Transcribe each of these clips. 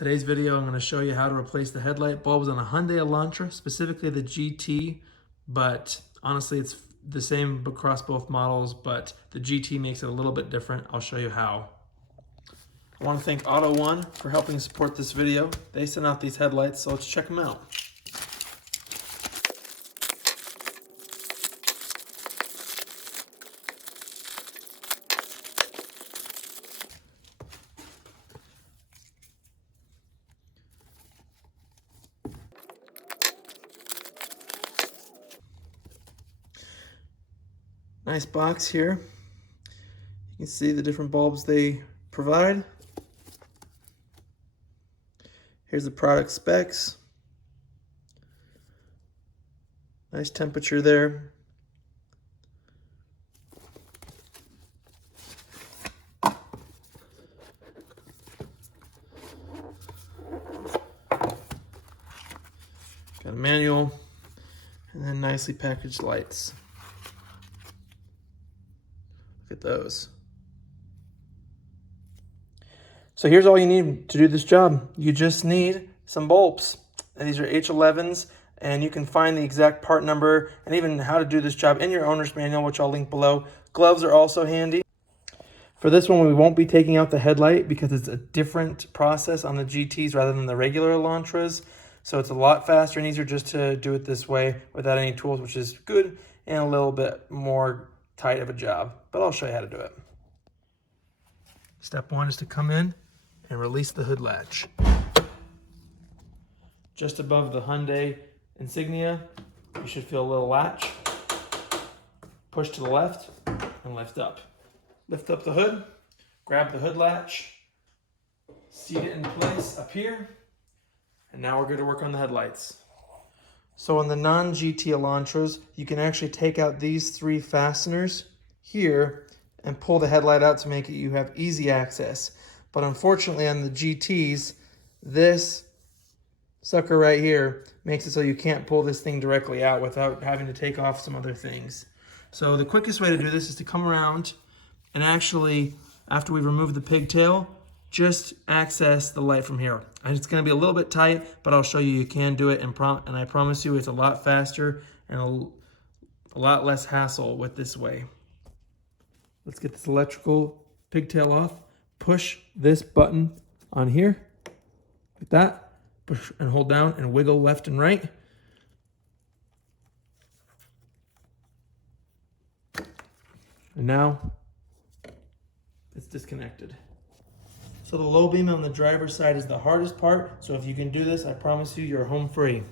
Today's video, I'm going to show you how to replace the headlight bulbs on a Hyundai Elantra, specifically the GT, but honestly it's the same across both models, but the GT makes it a little bit different. I'll show you how. I want to thank AutoOne for helping support this video. They sent out these headlights, so let's check them out. Nice box here. You can see the different bulbs they provide. Here's the product specs. Nice temperature there. Got a manual and then nicely packaged lights. Look at those. So here's all you need to do this job. You just need some bulbs. And these are H11s, and you can find the exact part number and even how to do this job in your owner's manual, which I'll link below. Gloves are also handy. For this one, we won't be taking out the headlight because it's a different process on the GTs rather than the regular Elantras. So it's a lot faster and easier just to do it this way without any tools, which is good and a little bit more tight of a job, but I'll show you how to do it. Step one is to come in and release the hood latch. Just above the Hyundai insignia, you should feel a little latch. Push to the left and lift up. Lift up the hood, grab the hood latch, seat it in place up here, and now we're good to work on the headlights. So on the non-GT Elantras, you can actually take out these three fasteners here and pull the headlight out to make it you have easy access. But unfortunately on the GTs, this sucker right here makes it so you can't pull this thing directly out without having to take off some other things. So the quickest way to do this is to come around and actually, after we remove the pigtail, just access the light from here. And it's going to be a little bit tight, but I'll show you you can do it, and I promise you it's a lot faster and a lot less hassle with this way. Let's get this electrical pigtail off. Push this button on here, like that. Push and hold down and wiggle left and right. And now it's disconnected. So the low beam on the driver's side is the hardest part. So if you can do this, I promise you, you're home free.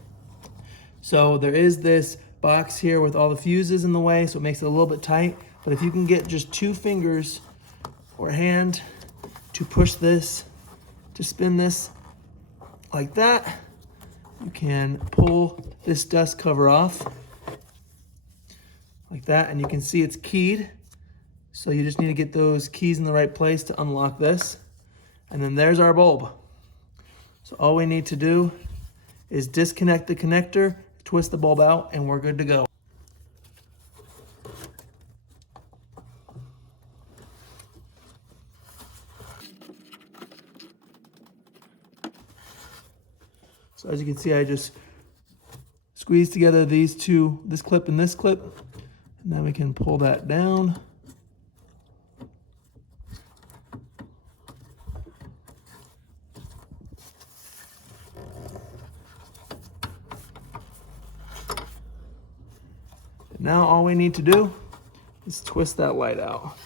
So there is this box here with all the fuses in the way, so it makes it a little bit tight. But if you can get just 2 fingers or hand to push this, to spin this like that, you can pull this dust cover off like that, and you can see it's keyed. So you just need to get those keys in the right place to unlock this. And then there's our bulb. So all we need to do is disconnect the connector, twist the bulb out, and we're good to go. So as you can see, I just squeeze together these two, this clip and this clip, and then we can pull that down. Now all we need to do is twist that light out.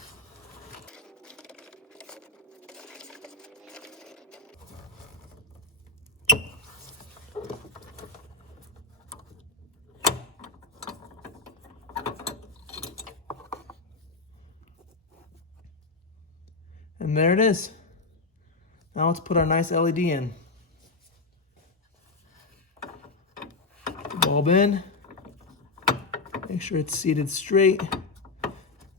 And there it is. Now let's put our nice LED in. Bulb in. Make sure it's seated straight.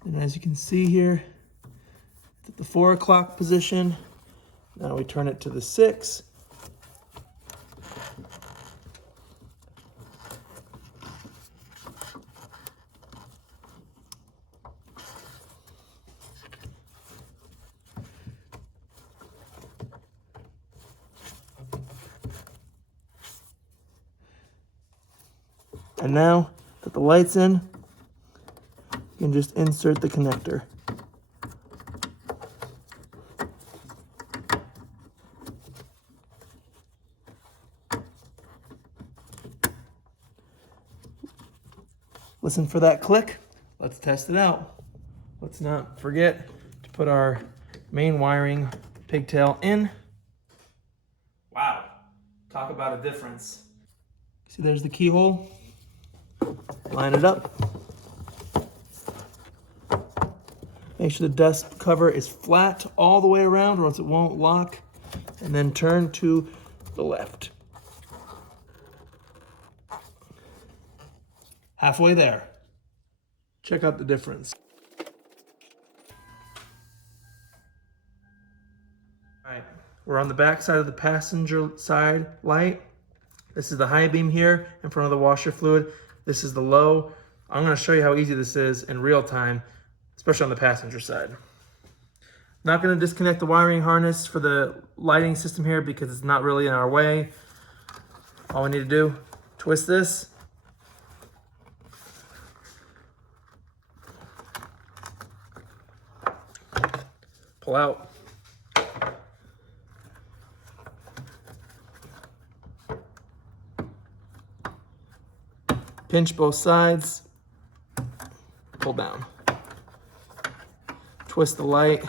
And as you can see here, it's at the 4 o'clock position. Now we turn it to the 6. And now that the light's in, you can just insert the connector. Listen for that click. Let's test it out. Let's not forget to put our main wiring pigtail in. Wow, talk about a difference. See, there's the keyhole. Line it up. Make sure the dust cover is flat all the way around or else it won't lock. And then turn to the left. Halfway there. Check out the difference. All right, we're on the back side of the passenger side light. This is the high beam here in front of the washer fluid. This is the low. I'm gonna show you how easy this is in real time, especially on the passenger side. Not gonna disconnect the wiring harness for the lighting system here because it's not really in our way. All we need to do, twist this. Pull out. Pinch both sides. Pull down. Twist the light.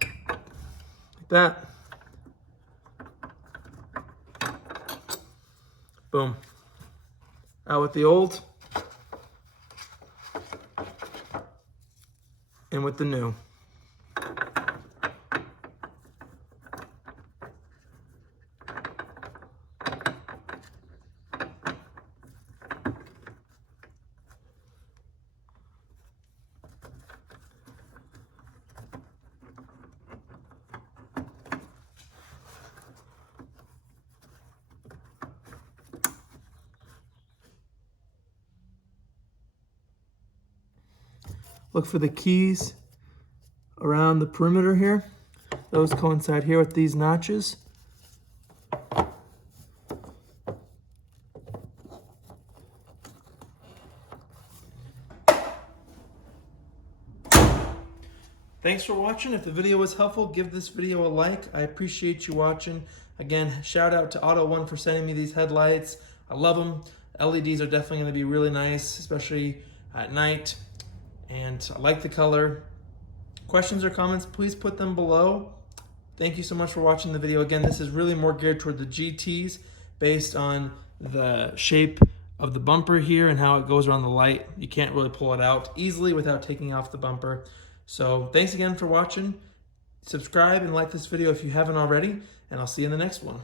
Like that. Boom. Out with the old. And with the new. Look for the keys around the perimeter here. Those coincide here with these notches. Thanks for watching. If the video was helpful, give this video a like. I appreciate you watching. Again, shout out to AutoOne for sending me these headlights. I love them. LEDs are definitely going to be really nice, especially at night. And I like the color. Questions or comments, please put them below. Thank you so much for watching the video. Again, this is really more geared toward the GTs based on the shape of the bumper here and how it goes around the light. You can't really pull it out easily without taking off the bumper. So thanks again for watching. Subscribe and like this video if you haven't already, and I'll see you in the next one.